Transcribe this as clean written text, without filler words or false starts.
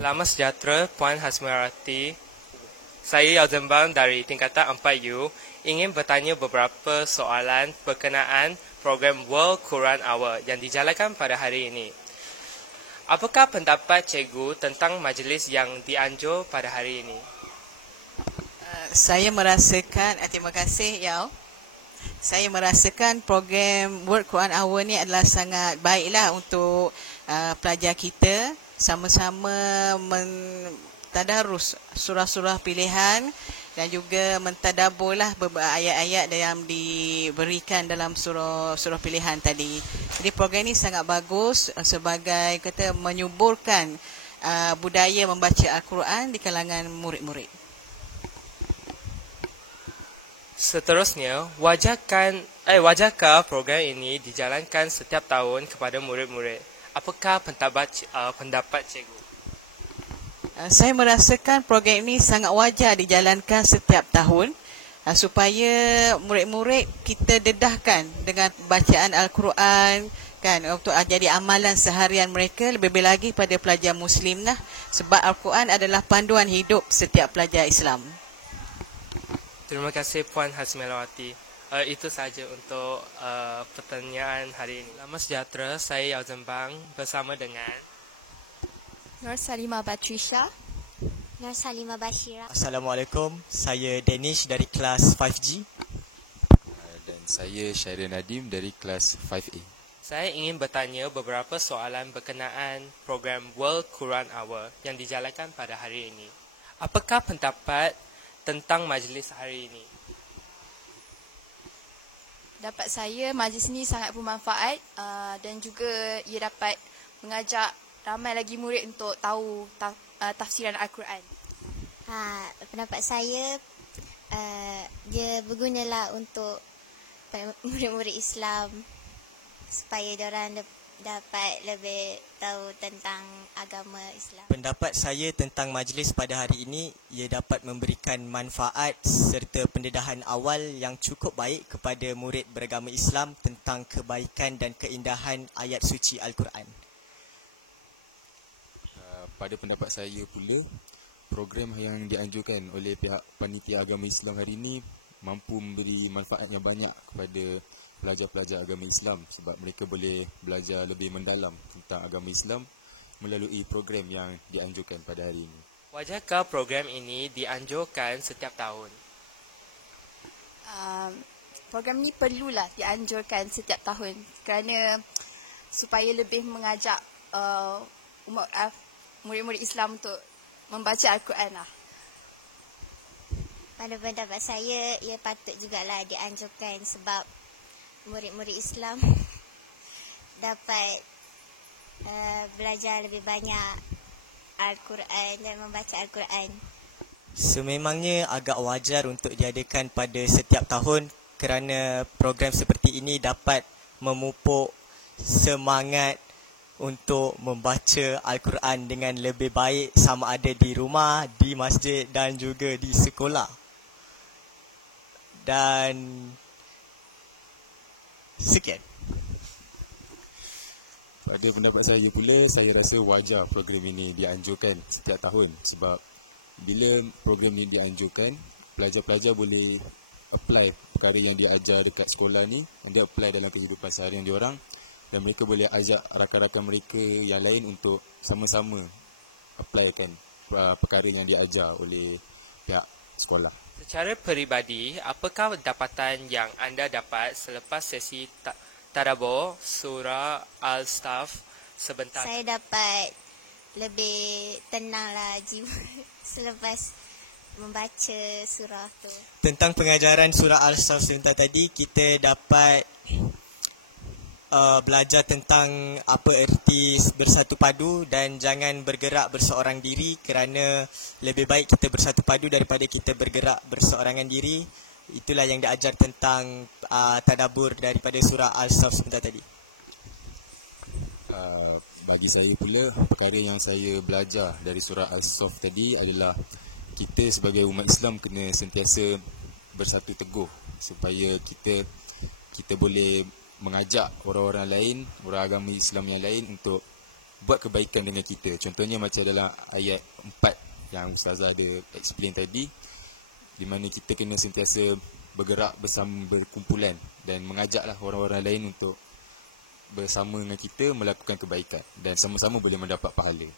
Selamat sejahtera Puan Hasmirati. Saya Yauzembang dari tingkatan 4U ingin bertanya beberapa soalan berkenaan program World Quran Hour yang dijalankan pada hari ini. Apakah pendapat cikgu tentang majlis yang dianjur pada hari ini? Saya merasakan, terima kasih Yau. Saya merasakan program World Quran Hour ni adalah sangat baiklah untuk pelajar kita sama-sama tadarus surah-surah pilihan dan juga mentadaburlah beberapa ayat-ayat yang diberikan dalam surah pilihan tadi. Jadi program ini sangat bagus sebagai kata menyuburkan budaya membaca Al-Quran di kalangan murid-murid. Seterusnya, wajarkah program ini dijalankan setiap tahun kepada murid-murid? Apakah pendapat cikgu? Saya merasakan program ini sangat wajar dijalankan setiap tahun supaya murid-murid kita dedahkan dengan bacaan Al-Quran kan untuk jadi amalan seharian mereka, lebih-lebih lagi pada pelajar Muslim lah, sebab Al-Quran adalah panduan hidup setiap pelajar Islam. Terima kasih Puan Hasmirati. Itu sahaja untuk pertanyaan hari ini. Selamat sejahtera, saya Yauzembang bersama dengan Nur Salimah Batrisha. Nur Salimah Bashira. Assalamualaikum, saya Danish dari kelas 5G. Dan saya Syahrir Nadim dari kelas 5A. Saya ingin bertanya beberapa soalan berkenaan program World Quran Hour yang dijalankan pada hari ini. Apakah pendapat tentang majlis hari ini? Dapat saya, majlis ini sangat bermanfaat dan juga ia dapat mengajak ramai lagi murid untuk tahu tafsiran Al-Quran. Pendapat saya, dia bergunalah untuk murid-murid Islam supaya diorang dapat lebih tahu tentang agama Islam. Pendapat saya tentang majlis pada hari ini, ia dapat memberikan manfaat serta pendedahan awal yang cukup baik kepada murid beragama Islam tentang kebaikan dan keindahan ayat suci Al-Quran. Pada pendapat saya pula, program yang dianjurkan oleh pihak panitia agama Islam hari ini mampu memberi manfaat yang banyak kepada pelajar-pelajar agama Islam sebab mereka boleh belajar lebih mendalam tentang agama Islam melalui program yang dianjurkan pada hari ini. Wajarkah program ini dianjurkan setiap tahun? Program ini perlulah dianjurkan setiap tahun kerana supaya lebih mengajak murid-murid Islam untuk membaca Al-Quran lah. Pada pendapat saya, ia patut jugalah dianjurkan sebab murid-murid Islam dapat belajar lebih banyak Al-Quran dan membaca Al-Quran. Sememangnya agak wajar untuk diadakan pada setiap tahun kerana program seperti ini dapat memupuk semangat untuk membaca Al-Quran dengan lebih baik sama ada di rumah, di masjid dan juga di sekolah. Dan sekian. Pada pendapat saya pula, saya rasa wajar program ini dianjurkan setiap tahun sebab bila program ini dianjurkan, pelajar-pelajar boleh apply perkara yang diajar dekat sekolah ni, dia apply dalam kehidupan seharian diorang dan mereka boleh ajak rakan-rakan mereka yang lain untuk sama-sama applykan perkara yang diajar oleh pihak sekolah. Secara peribadi, apakah dapatan yang anda dapat selepas sesi tadabbur surah Al-Staf sebentar? Saya dapat lebih tenanglah jiwa selepas membaca surah tu. Tentang pengajaran surah Al-Staf sebentar tadi, kita dapat belajar tentang apa erti bersatu padu dan jangan bergerak berseorang diri kerana lebih baik kita bersatu padu daripada kita bergerak berseorangan diri. Itulah yang diajar tentang tadabbur daripada surah Al-Staf sebentar tadi. Bagi saya pula, perkara yang saya belajar dari surah Al-Staf tadi adalah kita sebagai umat Islam kena sentiasa bersatu teguh supaya kita boleh mengajak orang-orang lain, orang agama Islam yang lain untuk buat kebaikan dengan kita. Contohnya macam dalam ayat 4 yang Ustazah ada explain tadi, di mana kita kena sentiasa bergerak bersama, berkumpulan dan mengajaklah orang-orang lain untuk bersama dengan kita melakukan kebaikan dan sama-sama boleh mendapat pahala.